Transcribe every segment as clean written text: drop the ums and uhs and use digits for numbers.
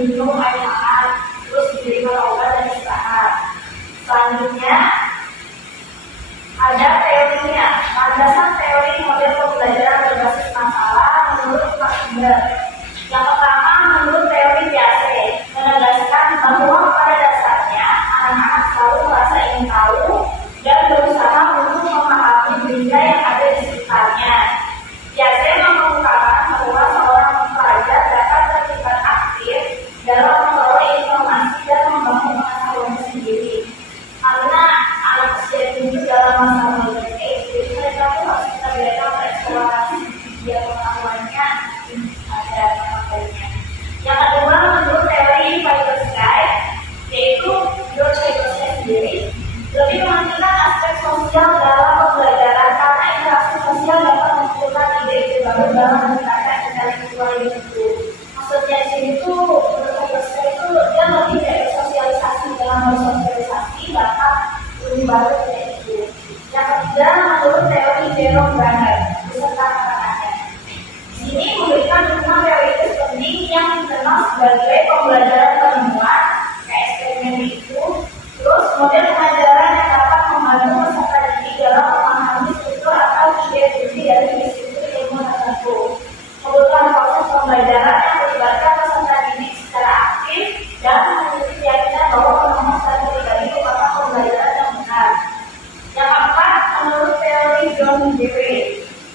minum air hangat, terus diberikan obat dan istirahat. Selanjutnya ada teorinya, landasan teori model pembelajaran berbasis masalah menurut Pak Sumber. Yang pertama, menurut teori PAC, menegaskan bahwa pada dasarnya anak-anak selalu merasa ingin tahu dan berusaha untuk memahami dunia yang ada di sekitarnya. PAC mengemukakan bahwa seorang pelajar dapat terlibat aktif dalam membawa informasi dan membangun pengetahuan sendiri. Karena anak usia dini dalam masa belajar, jadi mereka tuh harus kita biarkan bereksplorasi biar pengetahuannya ada makanya. Yang kedua, menurut teori Fiber Sky, yaitu George Fibersky sendiri, lebih mementingkan aspek sosial dalam pembelajaran karena interaksi sosial dapat memunculkan ide-ide baru dalam meningkatkan intelektual itu. Maksudnya di sini tuh menurut Fibersky itu dia lebih kayak sosialisasi, dalam bersosialisasi dapat lebih baru kayak itu. Yang ketiga, menurut teori Jerome Banner beserta rekan-rekannya. Di sini memberikan dukungan teoritis penting yang dikenal sebagai pembelajaran penemuan, kayak eksperimen itu. Terus model pengajaran yang dapat membantu peserta didik dalam memahami struktur atau ide-ide dari disiplin ilmu tertentu. Kebutuhan proses pembelajaran yang melibatkan peserta didik secara aktif dan memiliki keyakinan bahwa penemuan secara pribadi merupakan pembelajaran yang benar. Yang keempat, menurut teori John Dewey.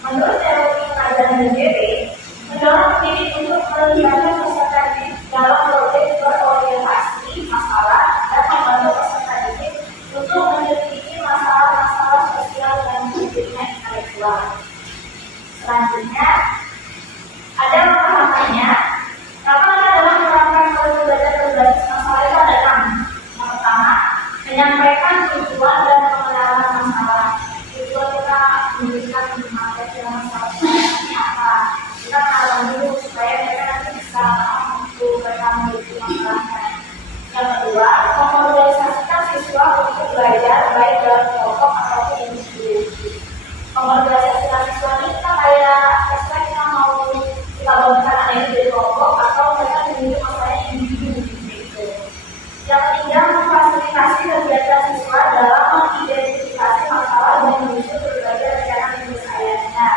Menurut teori pengajaran Dewey, mendorong pendidik untuk melibatkan peserta didik dalam proyek berorientasi masalah dan membantu peserta didik untuk menyelidiki masalah-masalah sosial dan hidupnya intelektual. Selanjutnya, ada langkah-langkahnya. Langkah-langkah dalam menerapkan metode belajar berbasis masalah itu ada 6. Yang pertama, menyampaikan tujuan dan pengenalan masalah. Tujuan kita memberikan materi masalah ini apa? Kita kenalan dulu supaya mereka nanti bisa mampu mereka memiliki masalahnya. Yang kedua, memorganisasikan siswa untuk belajar baik dalam kelompok ataupun individu. Memorganisasikan siswa ini kita kayak kita mau kita bangunkan ada yang dari kelompok atau mereka memiliki masalahnya individu gitu. Yang ketiga, memfasilitasi kegiatan siswa dalam mengidentifikasi masalah dan menyusun berbagai rencana penyelesaiannya.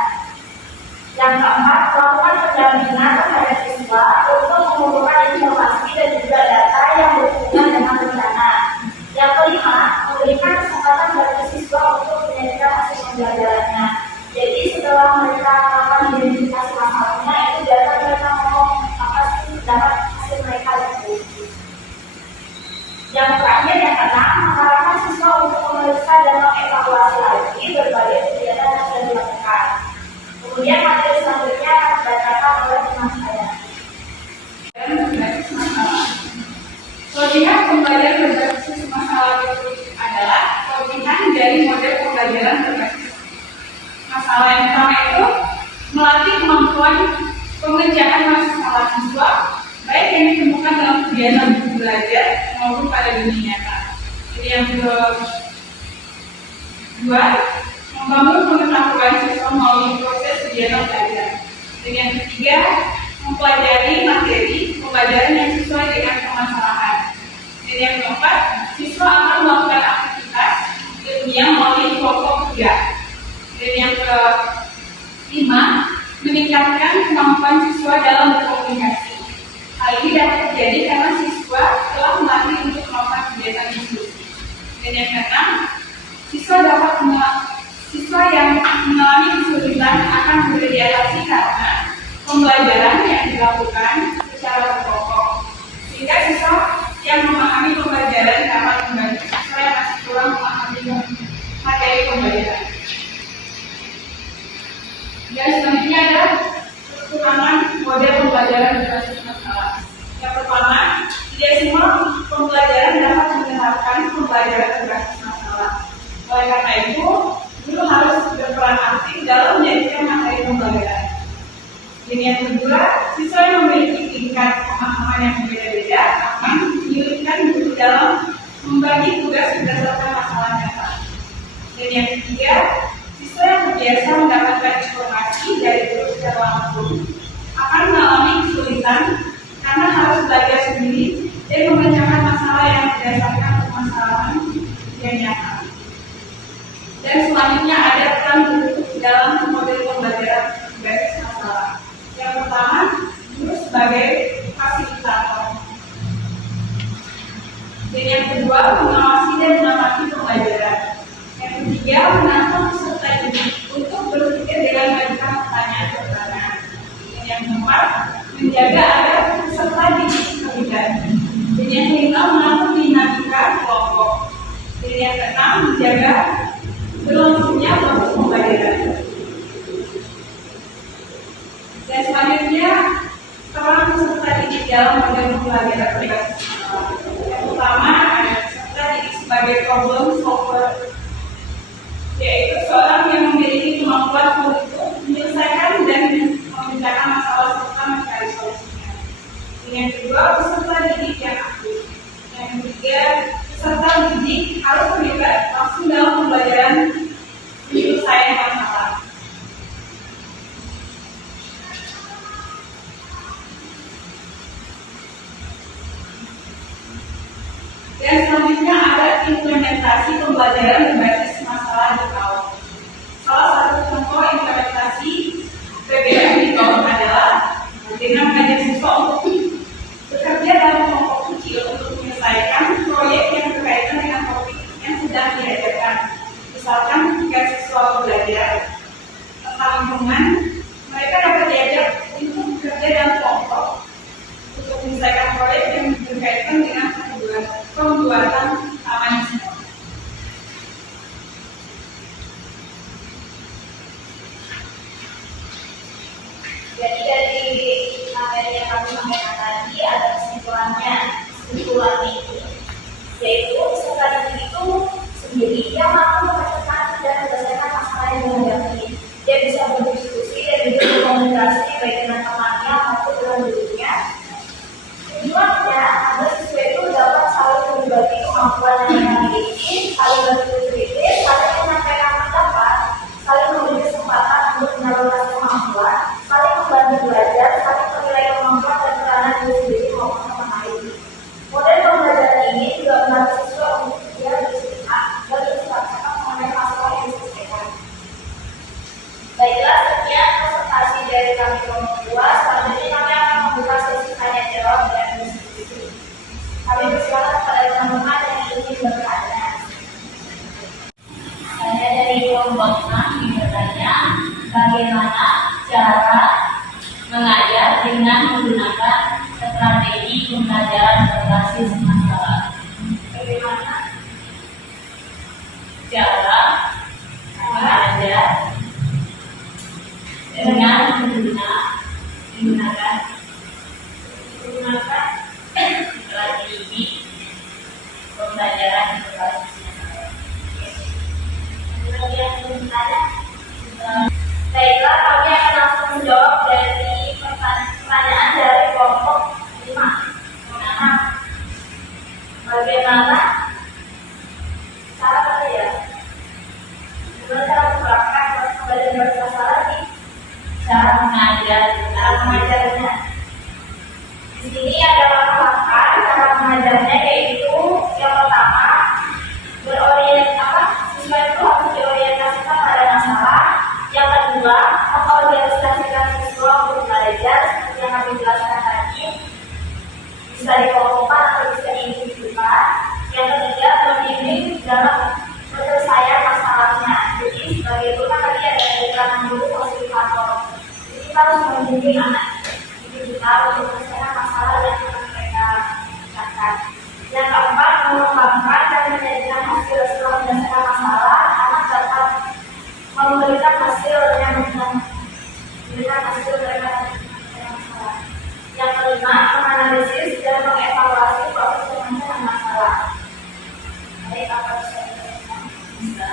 Yang keempat, melakukan pendampingan terhadap siswa untuk mengumpulkan informasi dan juga data yang berhubungan dengan rencana. Yang kelima, memberikan kesempatan bagi siswa untuk menyajikan hasil pembelajarannya. Jadi setelah mereka melakukan identifikasi masalahnya, itu data mereka ngomong apa sih dapat hasil mereka itu. Yang terakhir, yang keenam, mengarahkan siswa untuk memeriksa dan mengevaluasi lagi berbagai kegiatan yang sudah dilakukan. Kemudian materi selanjutnya akan dibacakan oleh teman saya. Berbasis masalah. Kelebihan pembelajaran berbasis masalah itu adalah kelebihan dari model pembelajaran berbasis masalah. Yang pertama itu melatih kemampuan pengerjaan masalah siswa, baik yang ditemukan dalam kegiatan belajar maupun pada dunia nyata. Jadi yang kedua, membangun pengetahuan siswa melalui proses kegiatan belajar. Dan yang ketiga, mempelajari materi pembelajaran yang sesuai dengan permasalahan. Dan yang keempat, siswa akan melakukan aktivitas ilmiah melalui kelompok kerja. Dan yang kelima, meningkatkan kemampuan siswa dalam berkomunikasi. Hal ini dapat terjadi karena siswa telah melatih untuk melakukan kegiatan diskusi. Dan yang keenam, siswa yang mengalami kesulitan akan beradaptasi karena pembelajaran yang dilakukan secara berkelompok. Sehingga siswa yang memahami pembelajaran dapat membantu siswa yang masih kurang memahami materi pembelajaran. Dan selanjutnya ada kekurangan model pembelajaran berbasis masalah. Yang pertama, tidak semua pembelajaran dapat menerapkan pembelajaran berbasis masalah. Oleh karena itu, guru harus berperan aktif dalam menjadikan materi pembelajaran. Dan yang kedua, siswa yang memiliki tingkat pemahaman yang berbeda-beda akan menyulitkan guru dalam membagi tugas berdasarkan masalah nyata. Dan yang ketiga, siswa yang terbiasa mendapatkan informasi dari guru secara langsung akan mengalami kesulitan karena harus belajar sendiri Dan yang kedua, mengawasi dan mengamati pembelajaran. Yang ketiga, menantang peserta didik untuk berpikir dengan mengajukan pertanyaan-pertanyaan. Dan yang keempat, menjaga agar peserta didik terlibat. Dan yang kelima, mengatur dinamika kelompok. Dan yang keenam, menjaga berlangsungnya proses pembelajaran. Dan selanjutnya, peran peserta didik dalam model pembelajaran berbasis masalah. Yang pertama, ada peserta didik sebagai problem solver, yaitu seorang yang memiliki kemampuan untuk menyelesaikan dan memecahkan masalah serta mencari solusinya. Yang kedua, peserta didik yang aktif. Yang ketiga, peserta didik harus terlibat langsung dalam pembelajaran penyelesaian masalah. Dan selanjutnya ada implementasi pembelajaran berbasis masalah di kaum. Salah satu contoh implementasi PBM di kaum adalah dengan mengajak siswa untuk bekerja dalam kelompok kecil untuk menyelesaikan proyek yang berkaitan dengan topik yang sedang diajarkan. Misalkan ketika siswa belajar tentang lingkungan, mereka dapat diajak untuk bekerja dalam kelompok untuk menyelesaikan proyek yang berkaitan dengan pembuatan taman semua. Jadi dari materi yang kami sampaikan tadi ada kesimpulan ini, yaitu peserta didik itu sendiri yang mampu memecahkan dan menyelesaikan masalah yang dihadapi. Dia bisa berdiskusi dan juga berkomunikasi baik dengan temannya maupun dengan gurunya. Tujuannya agar siswa itu dapat saling berbagi kemampuan yang mereka miliki, saling berpikir kritis, saling menyampaikan pendapat, saling memberi kesempatan untuk menyalurkan kemampuan, saling membantu belajar, saling menilai kemampuan dan peranan diri sendiri maupun teman lain. Model pembelajaran ini juga menarik siswa untuk dia bersikap dan bersikap mengenai masalah yang diselesaikan. Baiklah, sekian presentasi dari kami kelompok 2. Selanjutnya kami akan membuka sesi tanya jawab dan diskusi. Kami bersilakan kepada teman-teman yang ingin bertanya. Saya dari kelompok 6 ingin bertanya, bagaimana cara mengajar dengan menggunakan strategi pembelajaran berbasis masalah? Bagaimana cara mengajar dengan menggunakan strategi pembelajaran berbasis masalah. Baiklah, kami akan langsung menjawab dari pertanyaan dari kelompok 5. Bagaimana cara saya menerapkan proses pembelajaran berbasis masalah di cara mengajarnya. Di sini ada langkah-langkah cara mengajarnya, yaitu yang pertama siswa itu harus diorientasikan pada masalah. Yang kedua, mengorganisasikan siswa untuk belajar seperti yang kami jelaskan tadi, bisa dikelompokkan atau bisa diindividukan. Yang ketiga, membimbing dalam penyelesaian masalahnya. Jadi sebagai itu kan tadi ada keterangan guru fasilitator. Jadi kita harus membimbing anak kita untuk menyelesaikan masalah yang mereka bicarakan. Yang keempat, mengembangkan dan menjadikan hasil setelah menyelesaikan masalah, anak dapat memberikan hasil yang memberikan hasil mereka menyelesaikan masalah. Yang kelima, menganalisis dan mengevaluasi proses penyelesaian masalah. Baik, apa bisa dijelaskan? Bisa.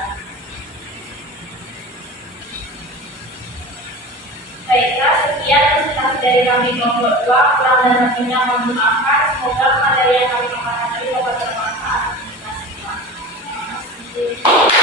Baiklah, sekian presentasi dari kami kelompok 2. Kurang dan lebihnya kami maafkan. Semoga materi yang kami sampaikan tadi dapat bermanfaat. Terima kasih.